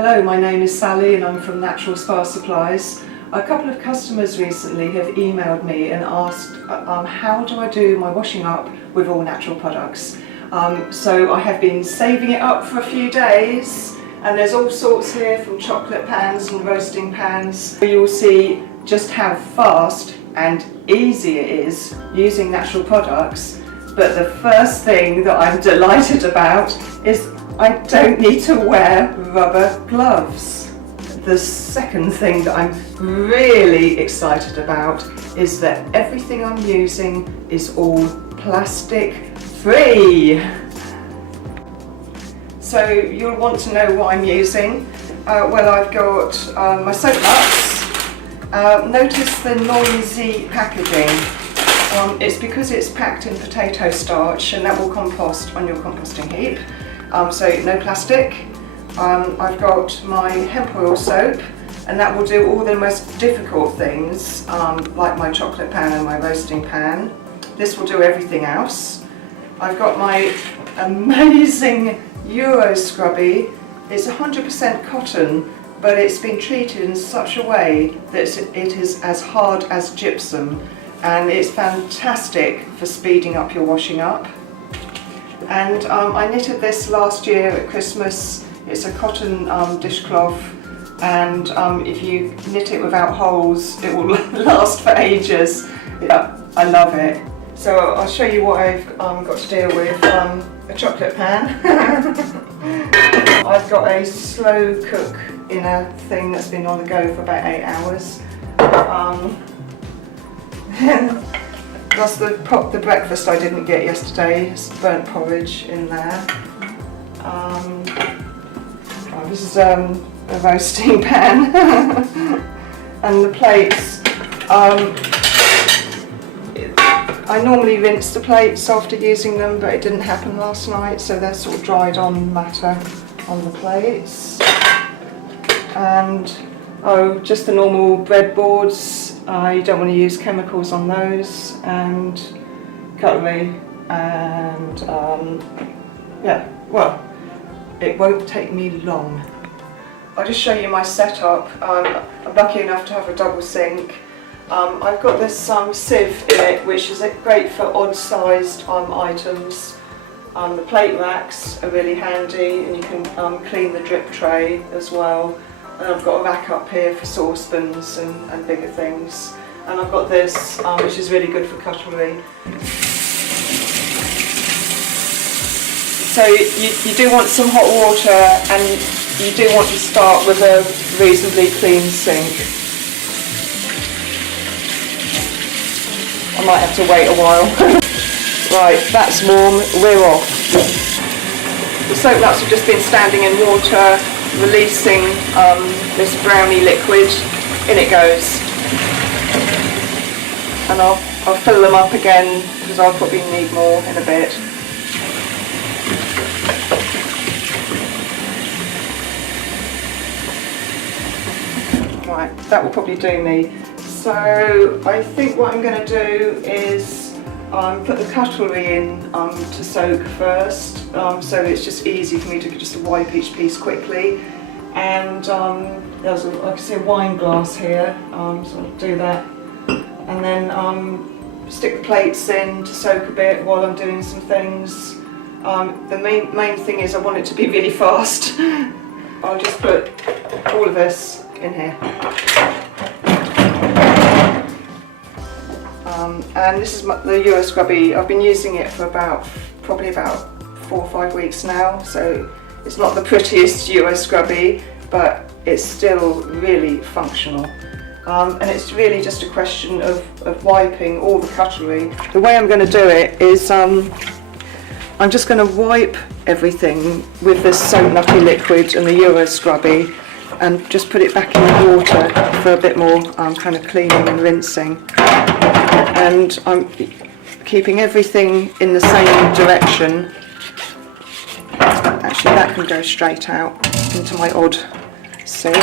Hello, my name is Sally and I'm from Natural Spa Supplies. A couple of customers recently have emailed me and asked how do I do my washing up with all natural products. So I have been saving it up for a few days, and there's all sorts here, from chocolate pans and roasting pans. You'll see just how fast and easy it is using natural products. But the first thing that I'm delighted about is I don't need to wear rubber gloves. The second thing that I'm really excited about is that everything I'm using is all plastic free. So you'll want to know what I'm using. Well, I've got my Soapnuts. Notice the noisy packaging. It's because it's packed in potato starch, and that will compost on your composting heap. So no plastic. I've got my hemp oil soap, and that will do all the most difficult things, like my chocolate pan and my roasting pan. This will do everything else. I've got my amazing Euro Scrubby. It's 100% cotton, but it's been treated in such a way that it is as hard as gypsum, and it's fantastic for speeding up your washing up. And I knitted this last year at Christmas. It's a cotton dishcloth, and if you knit it without holes, it will last for ages. Yeah, I love it. So I'll show you what I've got to deal with. A chocolate pan. I've got a slow cook in a thing that's been on the go for about 8 hours. That's the breakfast I didn't get yesterday. It's burnt porridge in there. This is a roasting pan. And the plates. I normally rinse the plates after using them, but it didn't happen last night, so they're sort of dried on matter on the plates. And just the normal breadboards. You don't want to use chemicals on those, and cutlery, and yeah, well, it won't take me long. I'll just show you my setup. I'm lucky enough to have a double sink. I've got this sieve in it, which is great for odd-sized items. The plate racks are really handy, and you can clean the drip tray as well. And I've got a rack up here for saucepans and bigger things. And I've got this, which is really good for cutlery. So you do want some hot water, and you do want to start with a reasonably clean sink. I might have to wait a while. Right, that's warm, we're off. The Soapnuts have just been standing in water, releasing this browny liquid. In it goes. And I'll fill them up again, because I'll probably need more in a bit. Right, that will probably do me. So I think what I'm going to do is put the cutlery in to soak first, so it's just easy for me to just wipe each piece quickly. And there's I can see a wine glass here, so I'll do that. And then stick the plates in to soak a bit while I'm doing some things. The main thing is I want it to be really fast. I'll just put all of this in here. And this is the Euro Scrubby. I've been using it for probably about 4 or 5 weeks now, so it's not the prettiest Euro Scrubby, but it's still really functional. And it's really just a question of wiping all the cutlery. The way I'm going to do it is I'm just going to wipe everything with this soap nutty liquid and the Euro Scrubby, and just put it back in the water for a bit more kind of cleaning and rinsing. And I'm keeping everything in the same direction. Actually, that can go straight out into my odd sieve.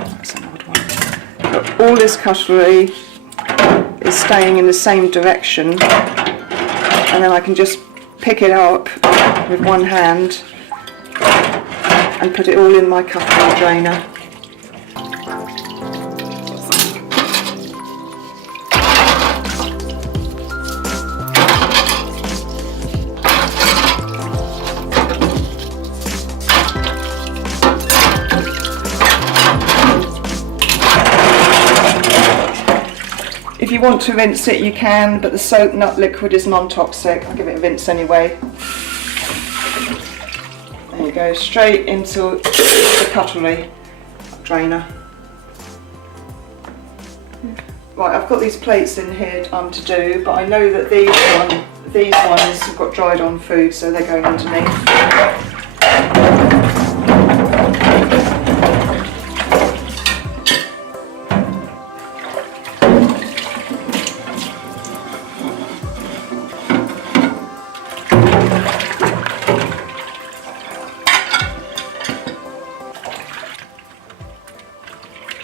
That's an odd one. But all this cutlery is staying in the same direction, and then I can just pick it up with one hand and put it all in my cutlery drainer. If you want to rinse it, you can, but the soap nut liquid is non-toxic. I'll give it a rinse anyway. There you go, straight into the cutlery drainer. Right, I've got these plates in here to do, but I know that these ones have got dried on food, so they're going underneath.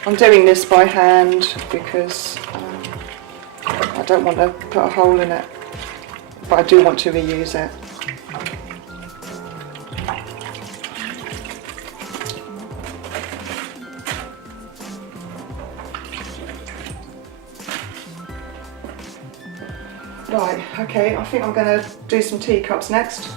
I'm doing this by hand because I don't want to put a hole in it, but I do want to reuse it. Right, okay, I think I'm going to do some teacups next.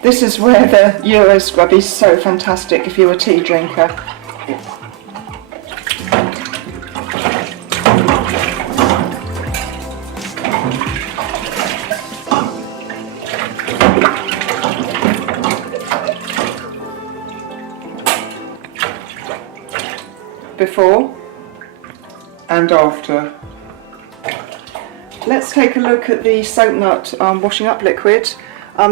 This is where the Euro scrub is so fantastic if you're a tea drinker. Before and after. Let's take a look at the Soapnut washing up liquid.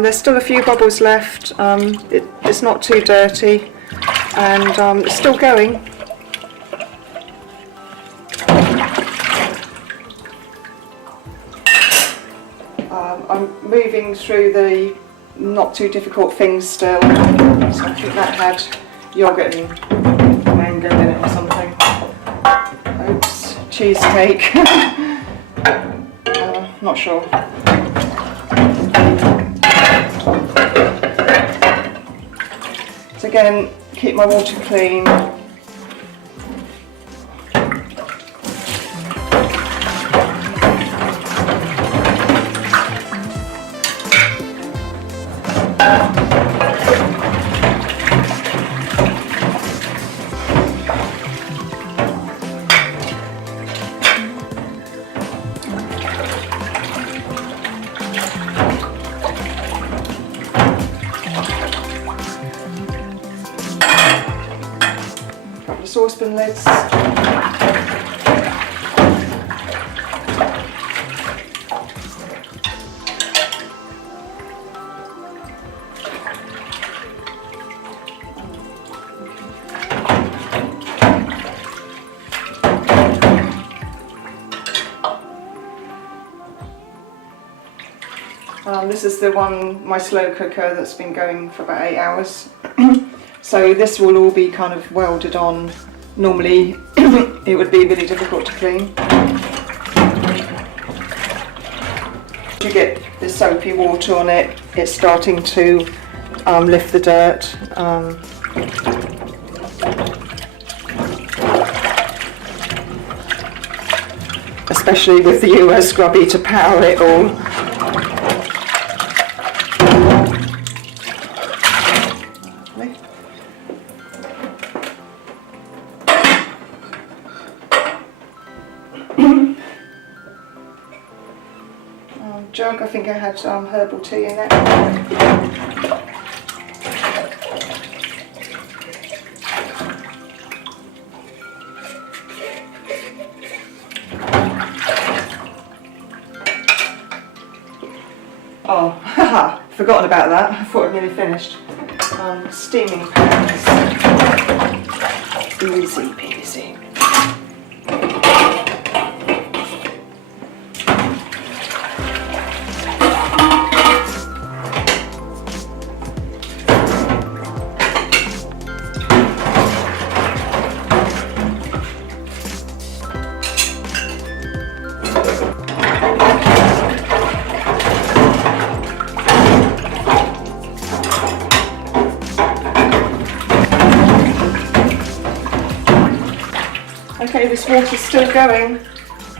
There's still a few bubbles left. It's not too dirty, and it's still going. I'm moving through the not too difficult things still, so I think that had yoghurt and mango in it or something. Oops, cheesecake. Not sure. So again, keep my water clean. Saucepan lids. This is the one, my slow cooker, that's been going for about 8 hours. So this will all be kind of welded on. Normally it would be really difficult to clean. You get the soapy water on it, it's starting to lift the dirt. Especially with the US Scrubby to power it all. Jug, I think I had herbal tea in it. Oh, haha, forgotten about that. I thought I'd nearly finished. Steaming pans. Easy peasy. Okay, this water's still going.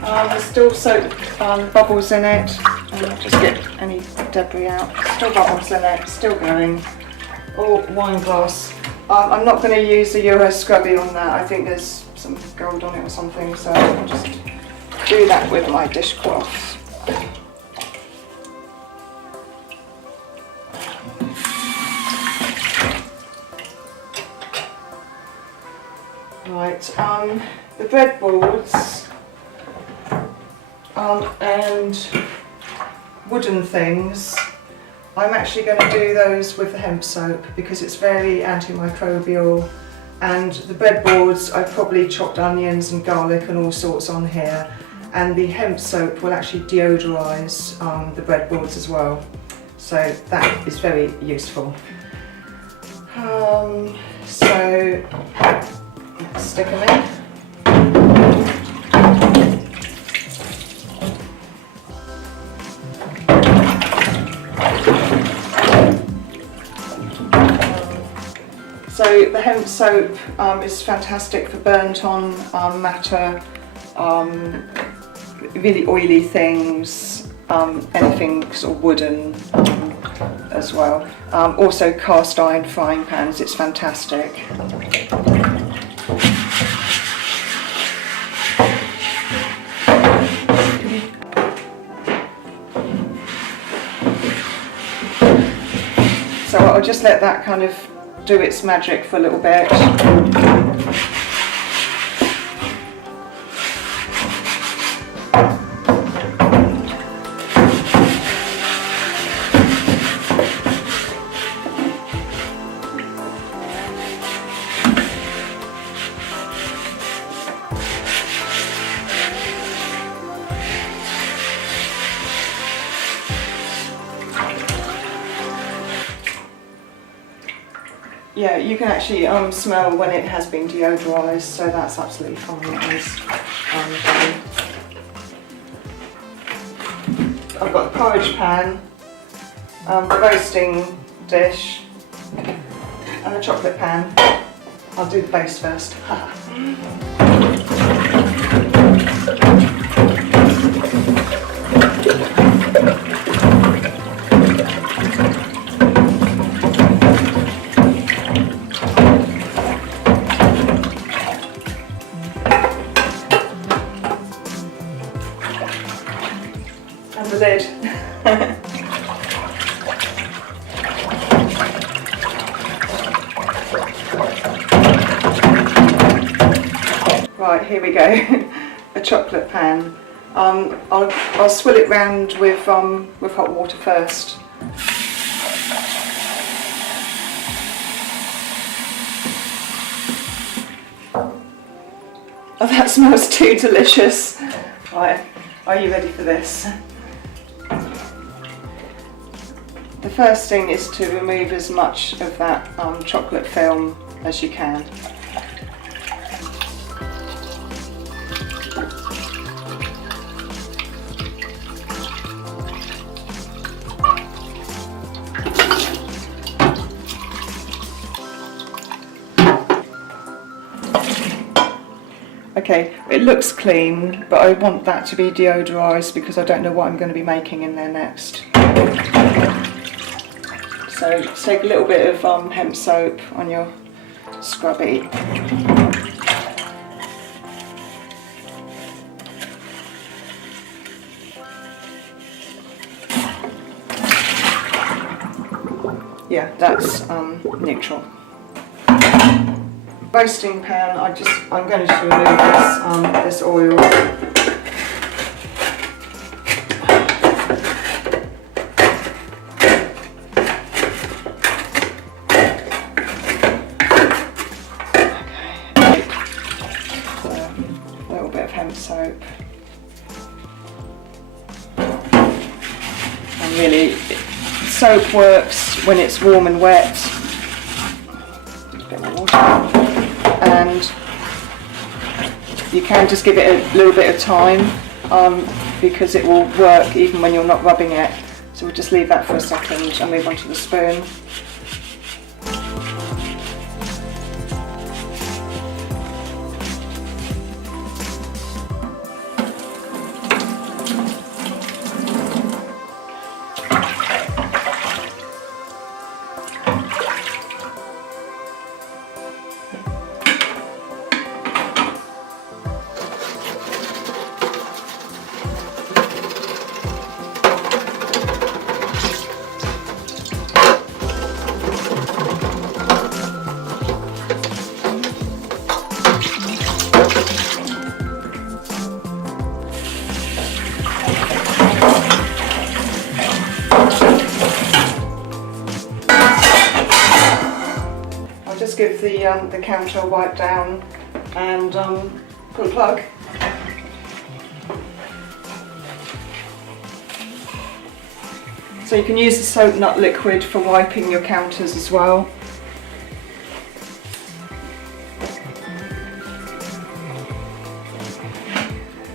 There's still soap bubbles in it. And I'll just get any debris out. Still bubbles in it, still going. Oh, wine glass. I'm not going to use the Euro Scrubby on that. I think there's some gold on it or something, so I'll just do that with my dishcloth. Right, the breadboards and wooden things, I'm actually going to do those with the hemp soap because it's very antimicrobial, and the breadboards I've probably chopped onions and garlic and all sorts on here, and the hemp soap will actually deodorise the breadboards as well, so that is very useful. So let's stick them in. So the hemp soap is fantastic for burnt on matter, really oily things, anything sort of wooden as well. Also cast iron frying pans, it's fantastic. So I'll just let that kind of do its magic for a little bit. Yeah, you can actually smell when it has been deodorised, so that's absolutely fine. I've got the porridge pan, the roasting dish, and the chocolate pan. I'll do the base first. And the lid. Right, here we go. A chocolate pan. I'll swill it round with hot water first. Oh, that smells too delicious. Right, are you ready for this? The first thing is to remove as much of that chocolate film as you can. Okay, it looks clean, but I want that to be deodorised because I don't know what I'm going to be making in there next. So just take a little bit of hemp soap on your scrubby. Yeah, that's neutral. Roasting pan, I'm going to remove this oil. A little bit of hemp soap. And really, soap works when it's warm and wet. A bit more water. And you can just give it a little bit of time because it will work even when you're not rubbing it. So we'll just leave that for a second and move on to the spoon. just give the counter a wipe down and pull a plug. So you can use the soap nut liquid for wiping your counters as well.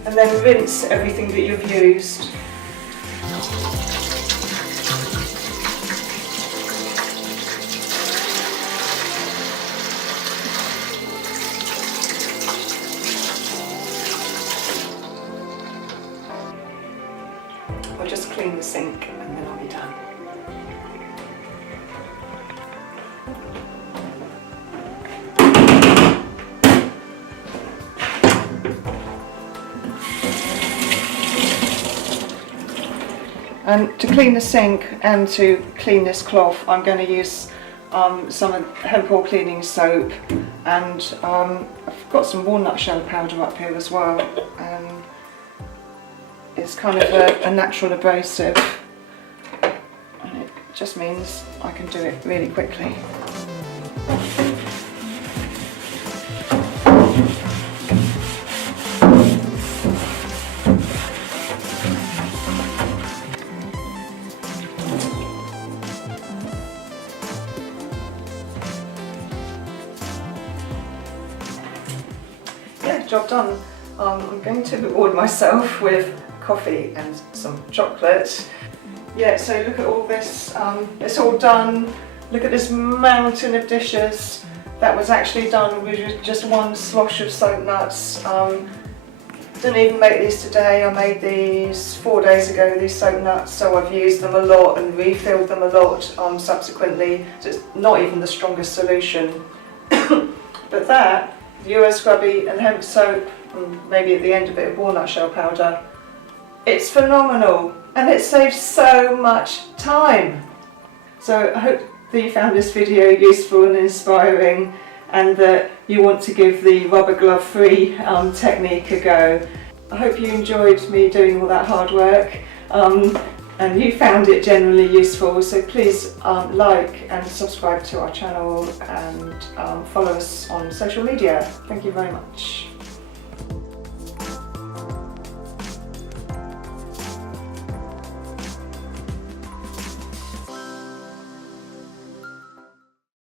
And then rinse everything that you've used. I'll just clean the sink and then I'll be done. And to clean the sink and to clean this cloth, I'm going to use some of hemp oil cleaning soap, and I've got some walnut shell powder up here as well. It's kind of a natural abrasive, and it just means I can do it really quickly. Yeah, job done. I'm going to reward myself with coffee and some chocolate. Yeah, so look at all this, it's all done. Look at this mountain of dishes. That was actually done with just one slosh of soap nuts. Didn't even make these today, I made these 4 days ago, these soap nuts, so I've used them a lot and refilled them a lot subsequently, so it's not even the strongest solution. But that, Euro Scrubby and hemp soap, and maybe at the end a bit of walnut shell powder, it's phenomenal and it saves so much time. So I hope that you found this video useful and inspiring, and that you want to give the rubber glove free technique a go. I hope you enjoyed me doing all that hard work and you found it generally useful, so please like and subscribe to our channel and follow us on social media. Thank you very much.